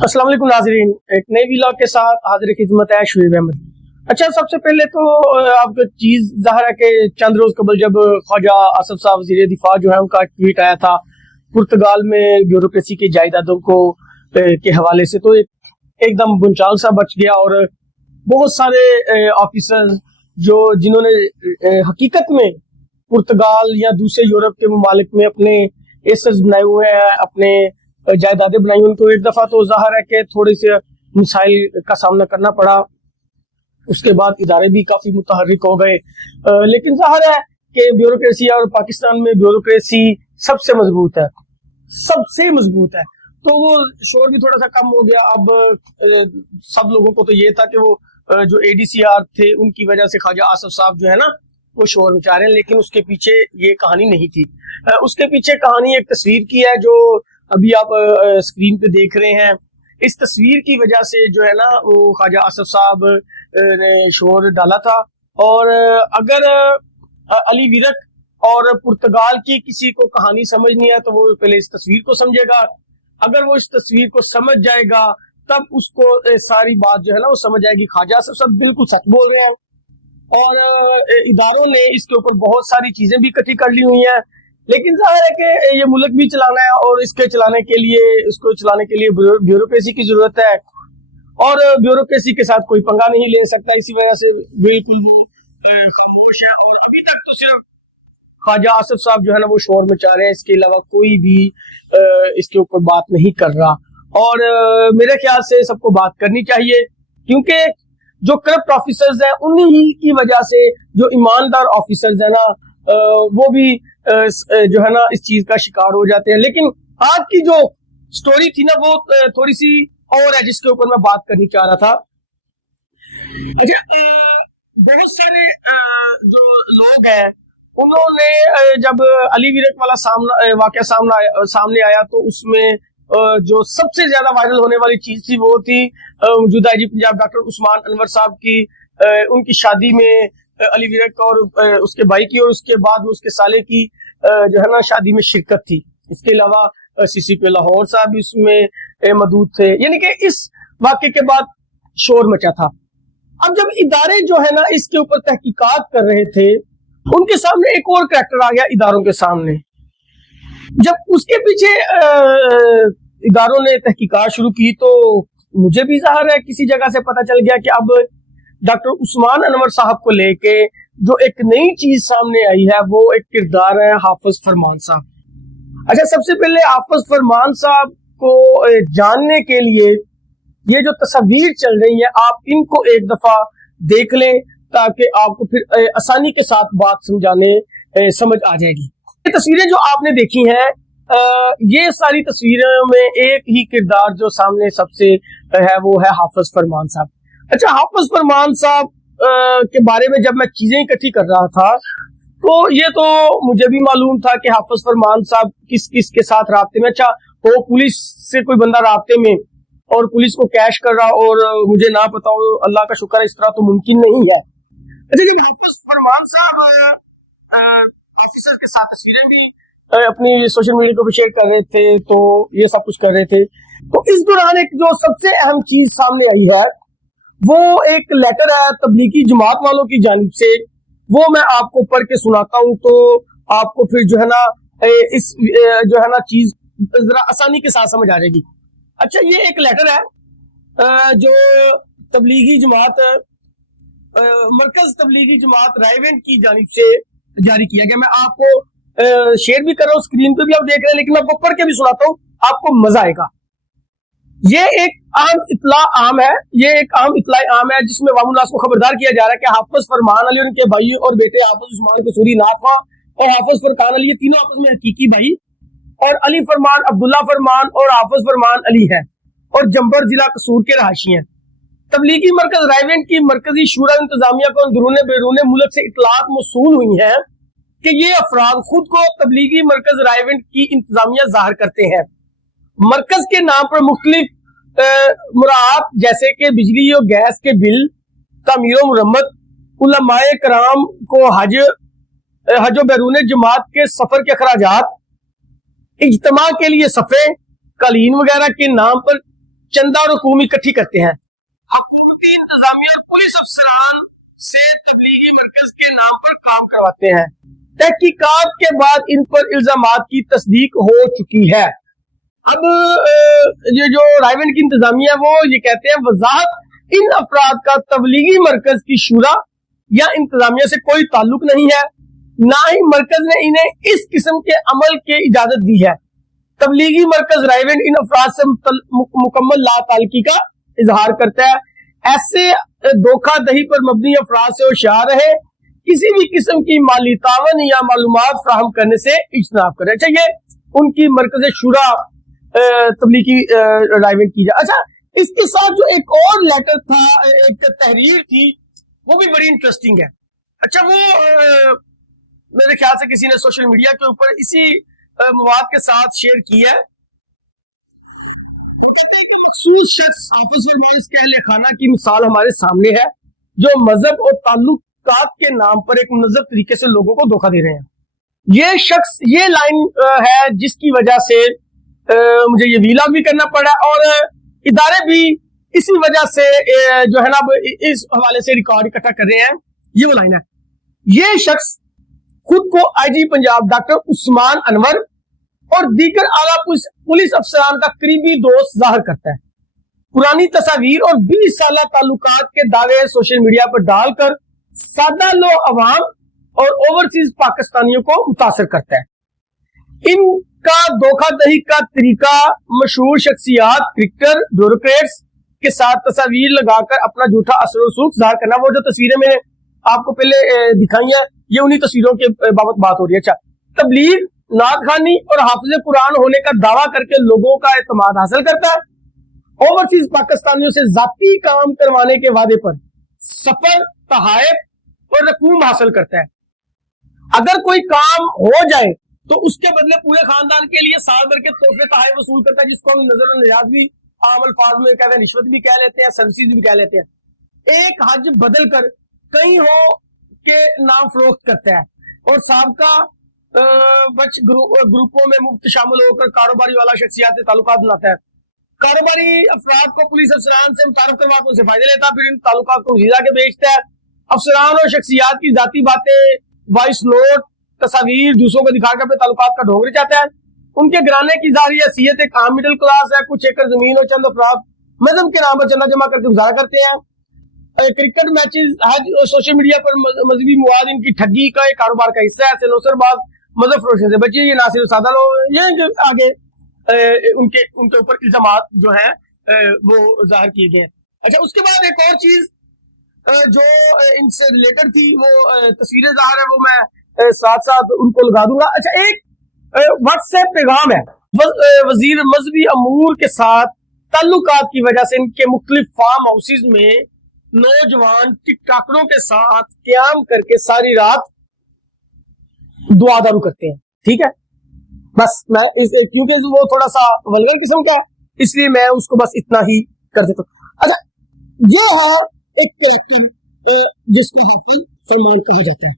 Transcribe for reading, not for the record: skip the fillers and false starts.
अस्सलाम वालेकुम नाज़रीन, एक नई व्लॉग के साथ हाजिर खिदमत है शुएब अहमद। अच्छा, सबसे पहले तो आपको चीज ज़ाहिर है कि चंद रोज कबल जब ख्वाजा आसफ साहब वज़ीर दिफा जो है उनका ट्वीट आया था पुर्तगाल में ब्यूरोक्रेसी की जायदादों को के हवाले से, तो एकदम बुनचाल सा बच गया और बहुत सारे ऑफिसर्स जिन्होंने हकीकत में पुर्तगाल या दूसरे यूरोप के ममालिक में अपने एसेट्स बनाए हुए हैं, अपने जायदादें बनाई, उनको एक दफा तो जाहिर है कि थोड़े से मसाइल का सामना करना पड़ा। उसके बाद इदारे भी काफी मुतहर्रिक हो गए, लेकिन जाहिर है कि ब्यूरोक्रेसी और पाकिस्तान में ब्यूरोक्रेसी सबसे मजबूत है, सबसे मजबूत है। तो वो शोर भी थोड़ा सा कम हो गया। अब सब लोगों को तो ये था कि वो जो ADCR थे उनकी वजह से ख्वाजा आसफ साहब जो है ना वो शोर मचा रहे हैं, लेकिन उसके पीछे ये कहानी नहीं थी। उसके पीछे कहानी एक तस्वीर की है जो अभी आप स्क्रीन पे देख रहे हैं। इस तस्वीर की वजह से जो है ना वो ख्वाजा आसफ साहब ने शोर डाला था। और अगर अली विरक और पुर्तगाल की किसी को कहानी समझ नहीं है तो वो पहले इस तस्वीर को समझेगा। अगर वो इस तस्वीर को समझ जाएगा तब उसको सारी बात जो है ना वो समझ आएगी। ख्वाजा आसफ साहब बिल्कुल सच बोल रहे हैं और इदारों ने इसके ऊपर बहुत सारी चीजें भी इकट्ठी कर ली हुई हैं, लेकिन जाहिर है कि ये मुल्क भी चलाना है और इसको चलाने के लिए ब्यूरोक्रेसी की जरूरत है और ब्यूरोक्रेसी के साथ कोई पंगा नहीं ले सकता। इसी वजह से बिल्कुल खामोश है और अभी तक तो सिर्फ ख्वाजा आसफ साहब जो है ना वो शोर मचा रहे हैं, इसके अलावा कोई भी इसके ऊपर बात नहीं कर रहा। और मेरे ख्याल से सबको बात करनी चाहिए, क्योंकि जो करप्ट ऑफिसर्स हैं उन्हीं की वजह से जो ईमानदार ऑफिसर्स हैं ना वो भी जो है ना इस चीज का शिकार हो जाते हैं। लेकिन आज की जो स्टोरी थी ना वो थोड़ी सी और है जिसके ऊपर मैं बात करनी चाह रहा था। बहुत सारे जो लोग हैं उन्होंने जब अली विरक वाला वाकया सामने आया तो उसमें जो सबसे ज्यादा वायरल होने वाली चीज थी वो थी मौजूदा IG पंजाब डॉक्टर उस्मान अनवर साहब की उनकी शादी में अली विरक और उसके भाई की और उसके बाद में उसके साले की जो है ना शादी में शिरकत थी। इसके अलावा CCP लाहौर साहब भी उसमें मौजूद थे, यानी कि इस वाक़े के बाद शोर मचा था। अब जब इदारे जो है ना इसके ऊपर तहकीकात कर रहे थे उनके सामने एक और करैक्टर आ गया इदारों के सामने। जब उसके पीछे इदारों ने तहकीकात शुरू की तो मुझे भी ज़ाहिर है किसी जगह से पता चल गया कि अब डॉक्टर उस्मान अनवर साहब को लेके जो एक नई चीज सामने आई है वो एक किरदार है हाफिज फरमान साहब। अच्छा, सबसे पहले हाफिज फरमान साहब को जानने के लिए ये जो तस्वीर चल रही है आप इनको एक दफा देख लें ताकि आपको फिर आसानी के साथ बात समझ आ जाएगी। ये तस्वीरें जो आपने देखी हैं ये सारी तस्वीरों में एक ही किरदार जो सामने सबसे है वो है हाफिज फरमान साहब। अच्छा, हाफिज फरमान साहब के बारे में जब मैं चीजें इकट्ठी कर रहा था तो ये तो मुझे भी मालूम था कि हाफिज फरमान साहब किस किस के साथ राब्ते में। अच्छा, वो पुलिस से कोई बंदा राब्ते में और पुलिस को कैश कर रहा और मुझे ना पता हो, अल्लाह का शुक्र है, इस तरह तो मुमकिन नहीं है। अच्छा, जब हाफिज फरमान साहब ऑफिसर के साथ तस्वीरें भी अपनी सोशल मीडिया को शेयर कर रहे थे तो ये सब कुछ कर रहे थे, तो इस दौरान एक जो सबसे अहम चीज सामने आई है वो एक लेटर है तबलीगी जमात वालों की जानिब से। वो मैं आपको पढ़ के सुनाता हूँ तो आपको फिर जो है ना इस जो है ना चीज जरा आसानी के साथ समझ आ जाएगी। अच्छा, ये एक लेटर है जो तबलीगी जमात मरकज तबलीगी जमात रायवेंड की जानिब से जारी किया गया। मैं आपको शेयर भी कर रहा हूँ, स्क्रीन पे भी आप देख रहे हैं, लेकिन मैं आपको पढ़ के भी सुनाता हूँ, आपको मजा आएगा। ये एक आम इत्तला आम है, जिसमें वामुन्नास को खबरदार किया जा रहा है कि हाफिज फरमान अली और उनके भाई और बेटे हाफिज उस्मान कसूरी नाथवा और हाफिज फरकान अली, ये तीनों आपस में हकीकी भाई और अली फरमान, अब्दुल्ला फरमान और हाफिज फरमान अली है और जंबर जिला कसूर के रहाशी हैं। तबलीगी मरकज रायवेंड की मरकजी शूरा इंतजामिया को अंदरूने बैरूने मुल्क से इतलात मौसूल हुई हैं कि ये अफराद खुद को तबलीगी मरकज रायवेंड की इंतजामिया जाहिर करते हैं। मरकज के नाम पर मुख्तलिफ मुराद जैसे कि बिजली और गैस के बिल, तामीर मुरम्मत, उलमाए कराम को हज बैरून जमात के सफर के अखराजात, इज्तिमा के लिए सफ़े, कालीन वगैरह के नाम पर चंदा और हुकूम इकट्ठी करते हैं, हुकूमती इंतजामिया और पुलिस अफसरान से तबलीगी मरकज के नाम पर काम करवाते हैं। तहकीकात के बाद इन पर इल्जामात की तस्दीक हो चुकी है। अब ये जो रायवेंड की इंतजामिया वो ये कहते हैं वजाहत इन अफराद का तबलीगी मरकज की शुरा या इंतजामिया से कोई ताल्लुक नहीं है, ना ही मरकज ने इन्हें इस किस्म के अमल की इजाजत दी है। तबलीगी मरकज रायवेंड इन अफराद से मुकम्मल लाताल्लुकी का इजहार करता है। ऐसे धोखाधड़ी पर मबनी अफराद से होशियार रहे, किसी भी किस्म की माली तावन या मालूमात फराहम करने से इज्तनाब करें। अच्छा, ये उनकी मरकज शुरा तबलीगी रायवेंड की जाए। अच्छा, इसके साथ जो एक और लेटर था, एक तहरीर थी, वो भी बड़ी इंटरेस्टिंग है। अच्छा, वो मेरे ख्याल से किसी ने सोशल मीडिया के ऊपर इसी मवाद के साथ शेयर की है। शख्स हाफिज फरमान के अहले खाना की मिसाल हमारे सामने है, जो मजहब और ताल्लुकात के नाम पर एक मुनज़्ज़म तरीके से लोगों को धोखा दे रहे हैं। ये शख्स, ये लाइन है जिसकी वजह से मुझे ये वीलॉग भी करना पड़ा और इदारे भी इसी वजह से जो है ना इस हवाले से रिकॉर्ड इकट्ठा कर रहे हैं। ये वो लाइन है। ये शख्स खुद को आईजी पंजाब डॉक्टर उस्मान अनवर और दीगर आला पुलिस अफसरान का करीबी दोस्त जाहिर करता है। पुरानी तस्वीर और 20 साल ताल्लुकात के दावे सोशल मीडिया पर डालकर सादा लो अवाम और ओवरसीज पाकिस्तानियों को मुतासर करता है। इनका धोखाधड़ी का तरीका मशहूर शख्सियात, क्रिकेटर, ब्यूरोक्रेट्स के साथ तस्वीर लगाकर अपना झूठा असर रसूख जाहिर करना। वो जो तस्वीरें मैंने आपको पहले दिखाई है, ये उन्हीं तस्वीरों के बाबत बात हो रही है। अच्छा, तबलीग, नात खानी और हाफिज कुरान होने का दावा करके लोगों का एतमाद हासिल करता है। ओवरसीज पाकिस्तानियों से जाती काम करवाने के वादे पर सफर, तहाइफ और रकूम हासिल करता है। अगर कोई काम हो जाए तो उसके बदले पूरे खानदान के लिए साल भर के तोहफे तहाइफ वसूल करता है, जिसको हम नजर नियाज भी आम अल्फाज में कहते हैं, रिश्वत भी कह लेते हैं, सर्विसेज भी कह लेते हैं। एक हज बदल कर कहीं हो के नाम फरोख्त करता है और साबका बच ग्रुपों में मुफ्त शामिल होकर कारोबारी वाला शख्सियात से ताल्लुकात बनाता है। कारोबारी अफराद को पुलिस अफसरान से मुतारफ करवाकर उनसे फायदे लेता है, फिर इन ताल्लुकात को वजीरा के बेचता है। अफसरान और शख्सियात की जाती बातें, वॉइस नोट, तस्वीर दूसरों को दिखाकर अपने ताल्लुकात का ढोंग रचाता है। उनके घराने की जारी हैसियत एक आम मिडिल क्लास है। कुछ एकड़ जमीन और चंद अफराद मजहब के नाम पर चंदा जमा करके गुजारा करते हैं। क्रिकेट मैचेस, हज और सोशल मीडिया पर मजहबी मुआद इनकी ठगी का एक कारोबार का हिस्सा है। सिलोसरबाज मजहब फरोशन से बचिए, ये नासिर सादा लोग, ये आगे उनके ऊपर इल्जामात जो है वो जाहिर किए गए। अच्छा, उसके बाद एक और चीज जो इनसे रिलेटेड थी, वो तस्वीरें जाहिर है, वो मैं साथ साथ उनको लगा दूंगा। अच्छा, एक व्हाट्सएप पैगाम है वजीर मजहबी अमूर के साथ ताल्लुकात की वजह से इनके मुख्तलिफ फार्म हाउसेज में नौजवान टिकटॉकरों के साथ क्याम करके सारी रात दुआ दारू करते हैं। ठीक है, बस मैं क्योंकि वो थोड़ा सा वल्गर किस्म का, इसलिए मैं उसको बस इतना ही कर देता हूँ। अच्छा, ये है एक जिसको फरमान कहा जाता है।